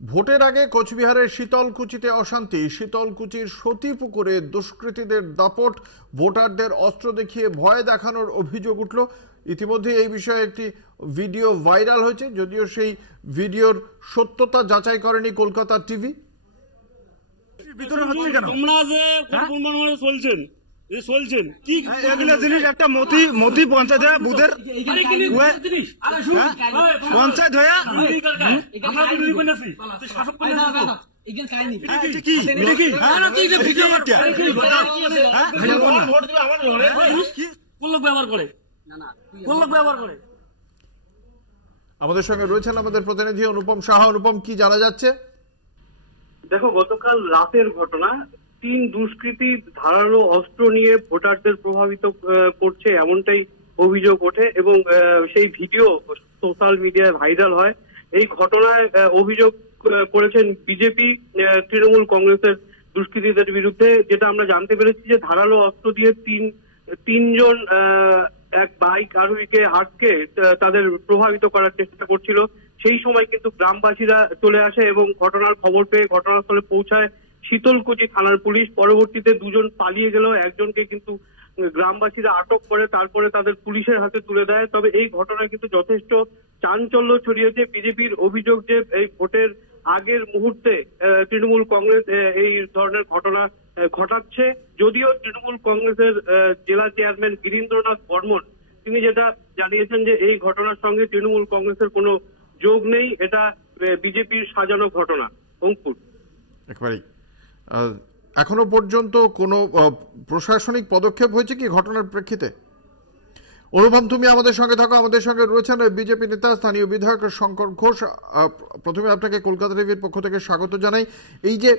ভোটের আগে কোচবিহারের শীতলকুচিতে অশান্তি। শীতলকুচির সতীপুকুরে দুষ্কৃতীদের দাপট, ভোটারদের অস্ত্র দেখিয়ে ভয় দেখানোর অভিযোগ উঠল। ইতিমধ্যে এই বিষয়ে একটি ভিডিও ভাইরাল হয়েছে, যদিও সেই ভিডিওর সত্যতা যাচাই করেনি কলকাতা টিভি। ভিতরে হচ্ছে কেন তোমরা যে চলছেন কি এগুলা জিনিস একটা মতি পঞ্চায়েত বুধের পঞ্চায়েত হয়ে আমাদের সঙ্গে রয়েছেন আমাদের প্রতিনিধি অনুপম সাহা। অনুপম, কি জানা যাচ্ছে? দেখো, গতকাল রাতের ঘটনা। 3 দুষ্কৃতী ধারালো অস্ত্র নিয়ে ভোটারদের প্রভাবিত করছে এমনটাই অভিযোগ ওঠে এবং সেই ভিডিও সোশ্যাল মিডিয়ায় ভাইরাল হয়। এই ঘটনায় অভিযোগ করেছেন বিজেপি, তৃণমূল কংগ্রেসের দুষ্কৃতীদের বিরুদ্ধে। যেটা আমরা জানতে পেরেছি যে ধারালো অস্ত্র দিয়ে তিনজন এক বাইক আরোহীকে আটকে তাদের প্রভাবিত করার চেষ্টা করছিল। সেই সময় কিন্তু গ্রামবাসীরা চলে আসে এবং ঘটনার খবর পেয়ে ঘটনাস্থলে পৌঁছায় শীতলকুচি থানার পুলিশ। পরবর্তীতে দুজন পালিয়ে গেল, একজনকে কিন্তু গ্রামবাসীরা আটক করে তারপরে তাদের পুলিশের হাতে তুলে দেয়। তবে এই ঘটনায় কিন্তু যথেষ্ট চাঞ্চল্য ছড়িয়েছে। বিজেপির অভিযোগ যে এই ভোটের আগের মুহূর্তে তৃণমূল কংগ্রেস এই ধরনের ঘটনা ঘটাচ্ছে। যদিও তৃণমূল কংগ্রেসের জেলা চেয়ারম্যান গিরীন্দ্রনাথ বর্মন তিনি যেটা জানিয়েছেন যে এই ঘটনার সঙ্গে তৃণমূল কংগ্রেসের কোনো যোগ নেই, এটা বিজেপির সাজানো ঘটনা। অঙ্কুর, একেবারেই এখনো পর্যন্ত কোনো প্রশাসনিক পদক্ষেপ হয়েছে কি ঘটনার প্রেক্ষিতে? অনুপম, তুমি আমাদের সঙ্গে থাকো। আমাদের সঙ্গে রয়েছেন বিজেপি নেতা, স্থানীয় বিধায়ক শঙ্কর ঘোষ। প্রথমে আপনাকে কলকাতা টিভির পক্ষ থেকে স্বাগত জানাই। এই যে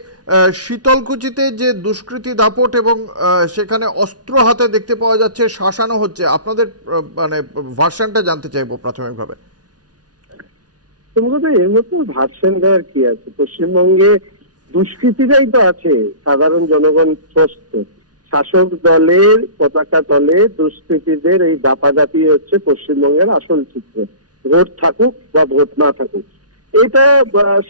শীতলকুচিতে যে দুষ্কৃতী দাপট এবং সেখানে অস্ত্র হাতে দেখতে পাওয়া যাচ্ছে, শাসানো হচ্ছে, আপনাদের মানে ভার্সনটা জানতে চাইবো প্রাথমিকভাবে। সম্ভবত এর মধ্যে ভার্সন দেওয়ার কি আছে? পশ্চিমবঙ্গে দুষ্কৃতীরাই তো আছে, সাধারণ জনগণ ত্রস্ত। শাসক দলের পতাকা তলে দুষ্কৃতীদের এই দাপাদাপি হচ্ছে পশ্চিমবঙ্গের আসল চিত্র। ভোট থাকুক বা ভোট না থাকুক, এটা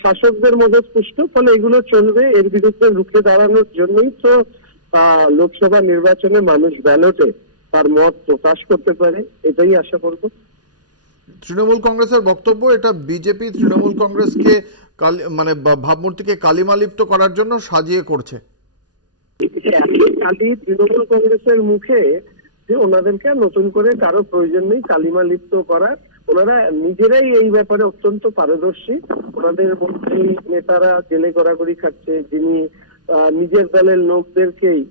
শাসকদের মধ্যে স্পষ্ট। ফলে এগুলো চলবে। এর বিরুদ্ধে রুখে দাঁড়ানোর জন্যই তো লোকসভা নির্বাচনে মানুষ ব্যালটে তার মত প্রকাশ করতে পারে, এটাই আশা করব। তৃণমূল কংগ্রেসের বক্তব্য, এটা বিজেপি তৃণমূল কংগ্রেসকে মানে ভাবমূর্তিকে কালিমালিপ্ত করার জন্য সাজিয়ে করছে। কালি তৃণমূল কংগ্রেসের মুখে যে ওনাদেরকে নতুন করে কারো প্রয়োজন নেই কালিমা লিপ্ত করার। ওনারা নিজেরাই এই ব্যাপারে অত্যন্ত পারদর্শী। ওনাদের মন্ত্রী নেতারা জেলে গড়াগড়ি খাচ্ছে, যিনি নিজের দলের লোকদেরকেই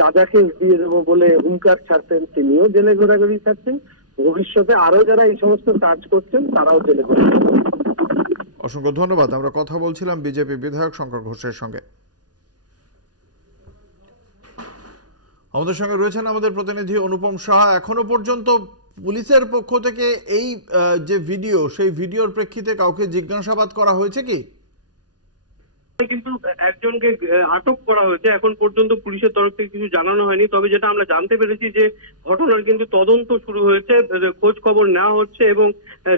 গাঁজা কেস দিয়ে দেবো বলে হুঙ্কার ছাড়তেন, তিনিও জেলে ঘোরাঘুরি খাচ্ছেন। ভবিষ্যতে আরো যারা এই সমস্ত কাজ করছেন তারাও জেলে ঘোরাঘুরি। অসংখ্য ধন্যবাদ। আমরা কথা বলছিলাম বিজেপি বিধায়ক শঙ্কর ঘোষের সঙ্গে। আমাদের সঙ্গে রয়েছেন আমাদের প্রতিনিধি অনুপম সাহা। এখনো পর্যন্ত পুলিশের পক্ষ থেকে এই যে ভিডিও, সেই ভিডিওর প্রেক্ষিতে কাউকে জিজ্ঞাসাবাদ করা হয়েছে কি? কিন্তু একজনকে আটক করা হয়েছে। এখন পর্যন্ত পুলিশের তরফ থেকে কিছু জানানো হয়নি। তবে যেটা আমরা জানতে পেরেছি যে ঘটনার কিন্তু তদন্ত শুরু হয়েছে, খোঁজ খবর নেওয়া হচ্ছে এবং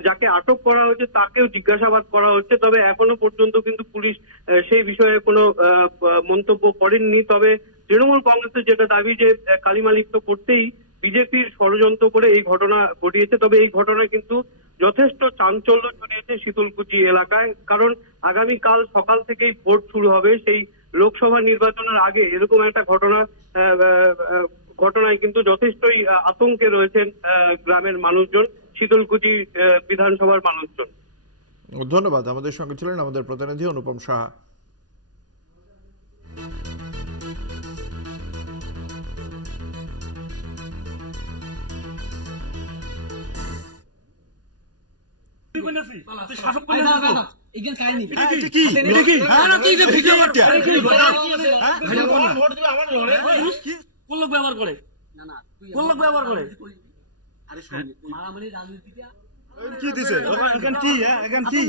যাকে আটক করা হয়েছে তাকেও জিজ্ঞাসাবাদ করা হচ্ছে। তবে এখনো পর্যন্ত কিন্তু পুলিশ সেই বিষয়ে কোনো মন্তব্য করেননি। তবে তৃণমূল কংগ্রেসের যেটা দাবি যে কালিমালিপ্ত করতেই বিজেপির ষড়যন্ত্র করে এই ঘটনা ঘটিয়েছে। তবে এই ঘটনা কিন্তু যথেষ্ট চাঞ্চল্য ছড়িয়েছে শীতলকুচি এলাকায়, কারণ আগামীকাল সকাল থেকেই ভোট শুরু হবে। সেই লোকসভা নির্বাচনের আগে এরকম একটা ঘটনায় কিন্তু যথেষ্টই আতঙ্কে রয়েছেন গ্রামের মানুষজন, শীতলকুচি বিধানসভার মানুষজন। ধন্যবাদ। আমাদের সঙ্গে ছিলেন আমাদের প্রতিনিধি অনুপম সাহা। কি দিছে এখান কি এখান কি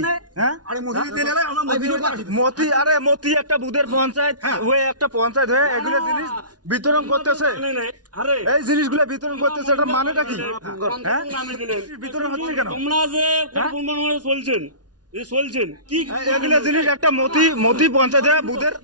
মতি? আরে মতি একটা বুধের পঞ্চায়েত হয়ে একটা পঞ্চায়েত হয়ে এগুলো জিনিস বিতরণ করতেছে। এই জিনিসগুলো বিতরণ করতেছে, এটা মানেটা কি? বিতরণ হচ্ছে কেন? তোমরা যে চলছেন এগুলো জিনিস একটা মতি পঞ্চায়েত বুথের